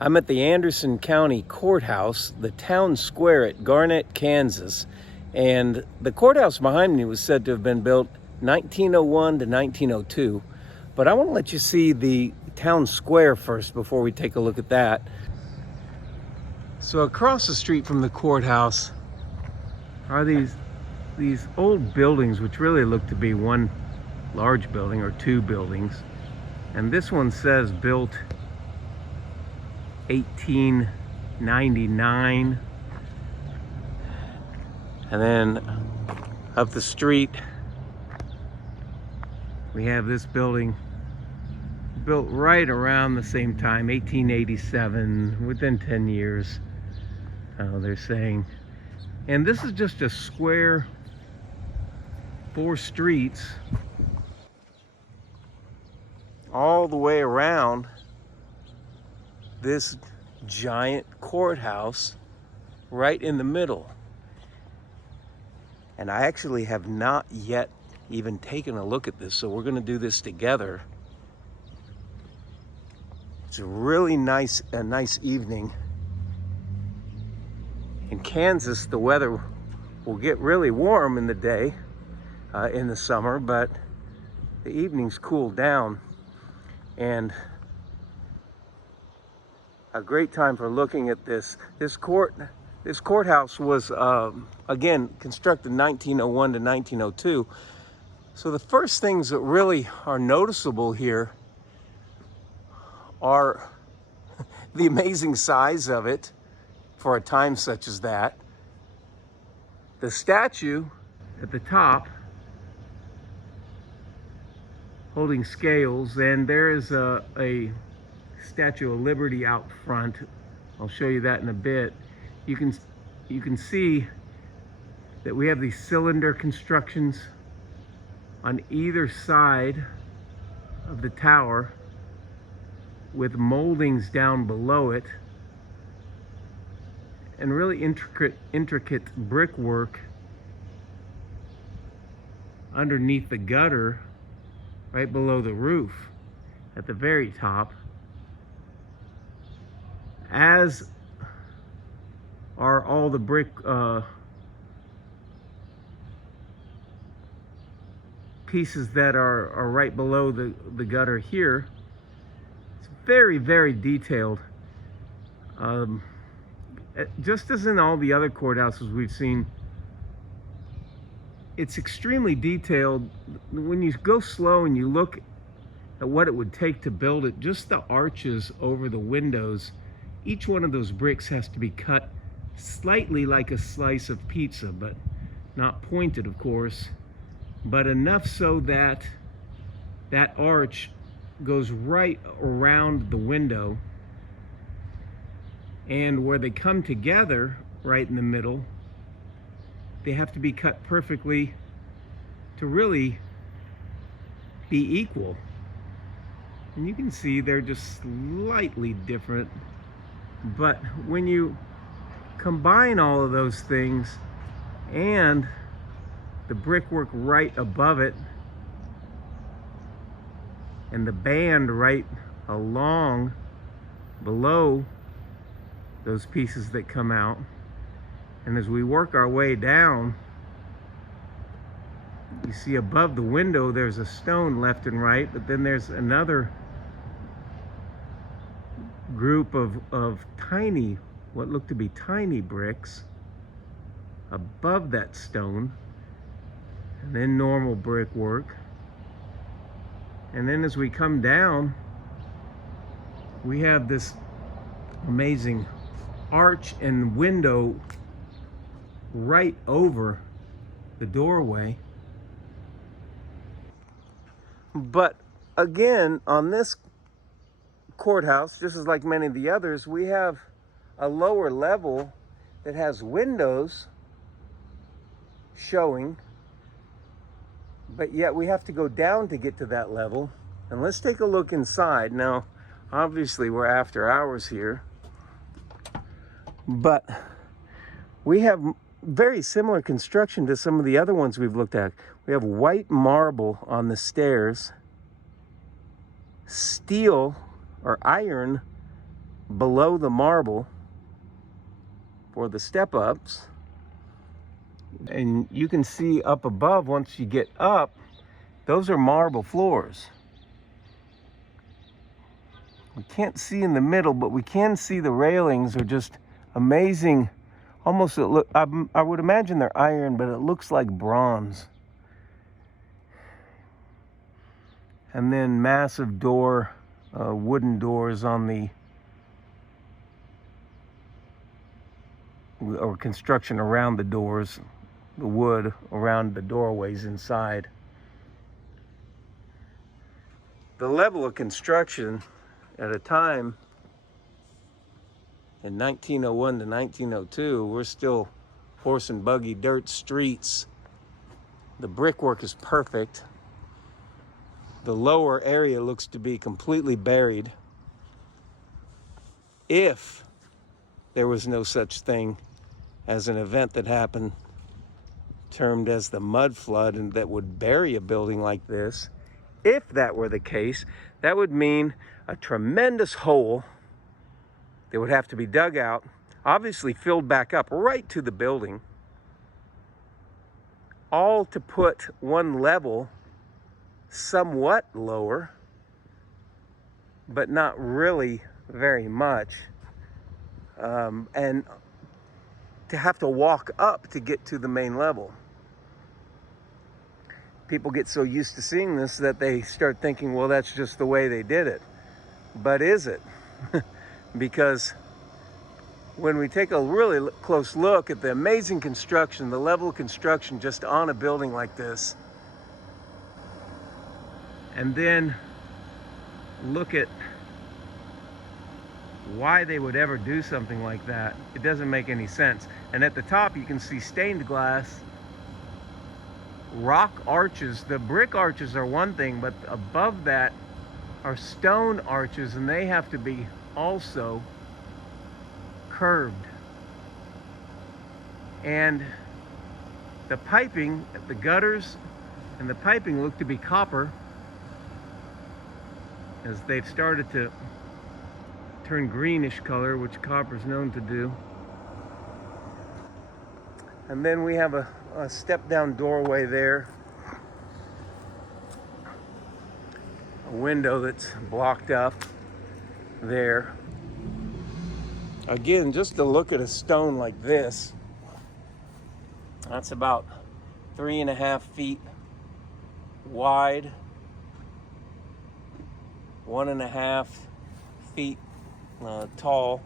I'm at the Anderson County Courthouse, the town square at Garnett, Kansas. And the courthouse behind me was said to have been built 1901 to 1902. But I want to let you see the town square first before we take a look at that. So across the street from the courthouse are these old buildings, which really look to be one large building or two buildings. And this one says built 1899. And then up the street we have this building built right around the same time, 1887, within 10 years, they're saying. And this is just a square, 4 streets all the way around this giant courthouse right in the middle. And I actually have not yet even taken a look at this, so we're going to do this together. It's a really nice evening. In Kansas, the weather will get really warm in the day in the summer, but the evenings cool down. And a great time for looking at this. This courthouse was again constructed 1901 to 1902. So the first things that really are noticeable here are the amazing size of it for a time such as that. The statue at the top holding scales, and there is a Statue of Liberty out front. I'll show you that in a bit. You can see that we have these cylinder constructions on either side of the tower with moldings down below it, and really intricate brickwork underneath the gutter right below the roof at the very top, as are all the brick pieces that are right below the gutter here. It's very detailed. Just as in all the other courthouses we've seen, it's extremely detailed. When you go slow and you look at what it would take to build it, just the arches over the windows, each one of those bricks has to be cut slightly like a slice of pizza, but not pointed, of course, but enough so that that arch goes right around the window, and where they come together right in the middle, they have to be cut perfectly to really be equal. And you can see they're just slightly different, but when you combine all of those things and the brickwork right above it and the band right along below those pieces that come out, and as we work our way down, you see above the window there's a stone left and right, but then there's another group of tiny, what look to be tiny bricks above that stone, and then normal brickwork. And then as we come down, we have this amazing arch and window right over the doorway. But again, on this courthouse, just as like many of the others, we have a lower level that has windows showing, but yet we have to go down to get to that level. And let's take a look inside. Now, obviously we're after hours here, but we have very similar construction to some of the other ones we've looked at. We have white marble on the stairs, steel or iron below the marble for the step-ups. And you can see up above, once you get up, those are marble floors. We can't see in the middle, but we can see the railings are just amazing. Almost, I would imagine they're iron, but it looks like bronze. And then massive door, wooden doors on the, or construction around the doors, the wood around the doorways inside. The level of construction at a time in 1901 to 1902, we're still horse and buggy dirt streets. The brickwork is perfect. The lower area looks to be completely buried. If there was no such thing as an event that happened termed as the Mudflood and that would bury a building like this, if that were the case, that would mean a tremendous hole that would have to be dug out, obviously filled back up right to the building, all to put one level somewhat lower, but not really very much, and to have to walk up to get to the main level. People get so used to seeing this that they start thinking, well, that's just the way they did it. But is it? Because when we take a really close look at the amazing construction, the level of construction just on a building like this, and then look at why they would ever do something like that, it doesn't make any sense. And at the top you can see stained glass, rock arches. The brick arches are one thing, but above that are stone arches, and they have to be also curved. And the piping, the gutters and the piping look to be copper, as they've started to turn greenish color, which copper is known to do. And then we have a step down doorway there, a window that's blocked up there. Again, just to look at a stone like this, that's about 3.5 feet wide, 1.5 feet tall.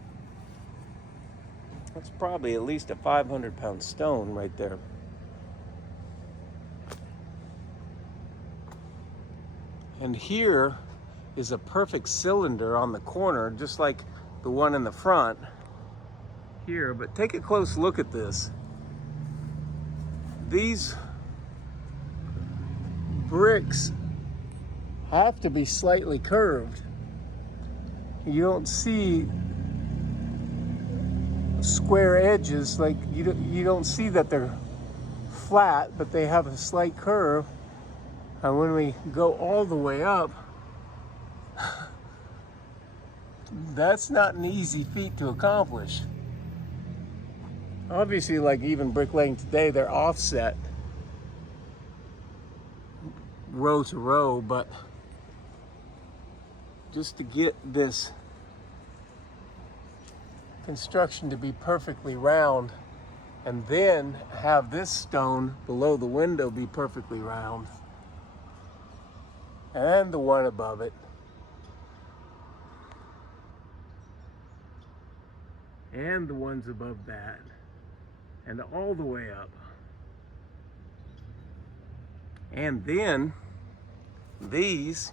That's probably at least a 500-pound stone right there. And here is a perfect cylinder on the corner, just like the one in the front here. But take a close look at this. These bricks have to be slightly curved. You don't see square edges, like you don't see that they're flat, but they have a slight curve. And when we go all the way up, that's not an easy feat to accomplish. Obviously, like even bricklaying today, they're offset row to row, but just to get this construction to be perfectly round, and then have this stone below the window be perfectly round, and the one above it, and the ones above that, and all the way up. And then these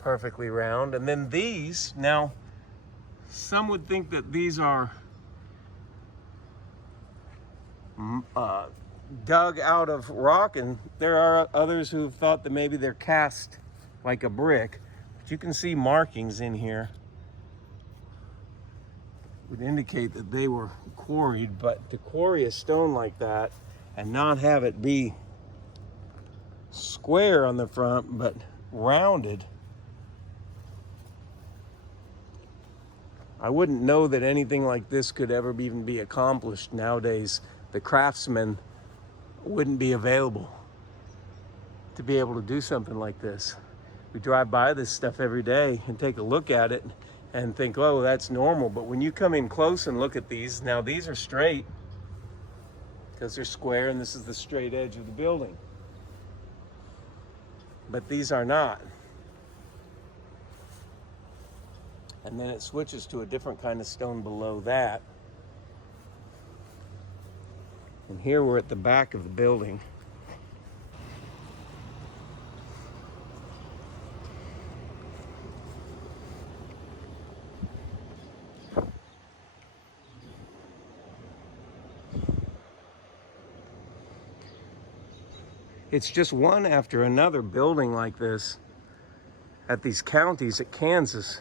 perfectly round. And then these, now some would think that these are dug out of rock, and there are others who have thought that maybe they're cast like a brick. But you can see markings in here would indicate that they were quarried. But to quarry a stone like that and not have it be square on the front, but rounded. I wouldn't know that anything like this could ever even be accomplished nowadays. The craftsmen wouldn't be available to be able to do something like this. We drive by this stuff every day and take a look at it and think, oh, that's normal. But when you come in close and look at these, now these are straight because they're square and this is the straight edge of the building. But these are not. And then it switches to a different kind of stone below that. And here we're at the back of the building. It's just one after another building like this at these counties at Kansas.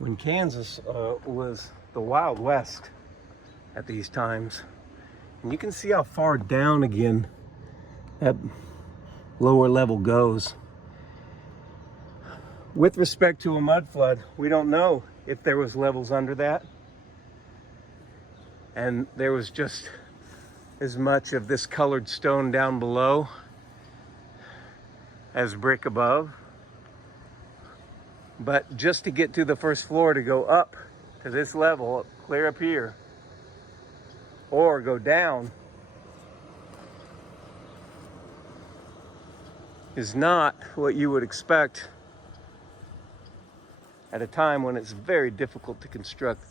When Kansas was the Wild West at these times. And you can see how far down again that lower level goes. With respect to a mud flood, we don't know if there was levels under that. And there was just as much of this colored stone down below as brick above. But just to get to the first floor, to go up to this level, clear up here, or go down, is not what you would expect at a time when it's very difficult to construct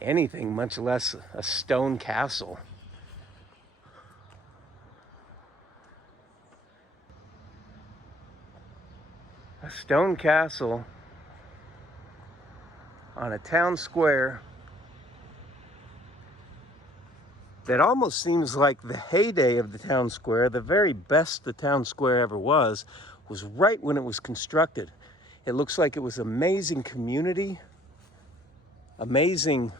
anything, much less a stone castle. A stone castle on a town square that almost seems like the heyday of the town square, the very best the town square ever was right when it was constructed. It looks like it was amazing community, amazing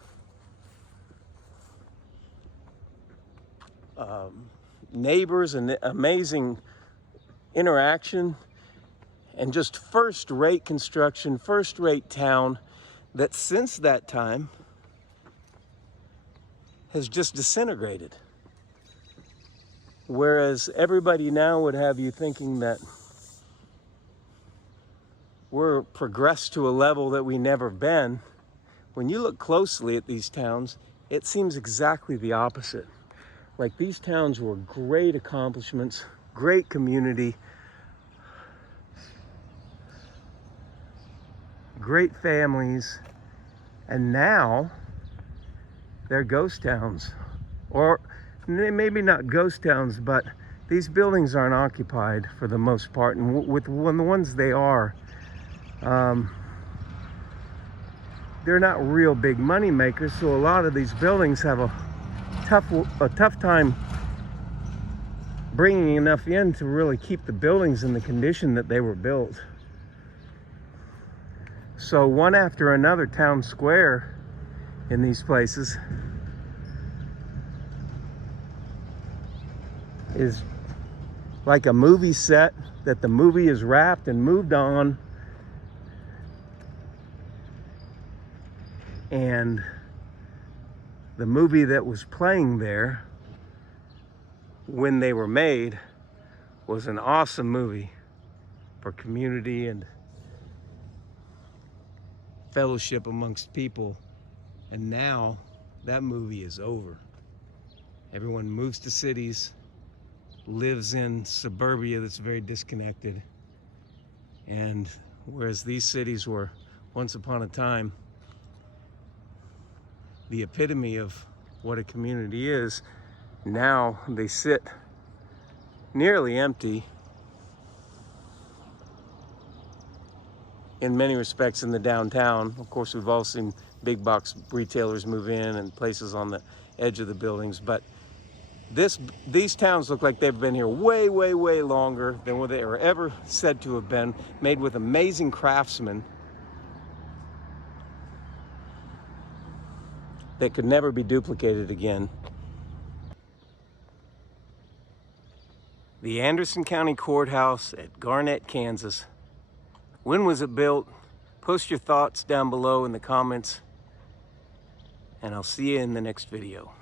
neighbors, and amazing interaction. And just first-rate construction, first-rate town that since that time has just disintegrated. Whereas everybody now would have you thinking that we're progressed to a level that we never been. When you look closely at these towns, it seems exactly the opposite. Like these towns were great accomplishments, great community, great families, and now they're ghost towns. Or maybe not ghost towns, but these buildings aren't occupied for the most part, and with the ones they are, they're not real big money makers, so a lot of these buildings have a tough time bringing enough in to really keep the buildings in the condition that they were built. So one after another town square in these places is like a movie set that the movie is wrapped and moved on, and the movie that was playing there when they were made was an awesome movie for community and fellowship amongst people. And now that movie is over. Everyone moves to cities, lives in suburbia that's very disconnected. And whereas these cities were once upon a time the epitome of what a community is, now they sit nearly empty in many respects in the downtown. Of course, we've all seen big box retailers move in and places on the edge of the buildings, but these towns look like they've been here way, way, way longer than what they were ever said to have been, made with amazing craftsmen. that could never be duplicated again. The Anderson County Courthouse at Garnett, Kansas. When was it built? Post your thoughts down below in the comments, and I'll see you in the next video.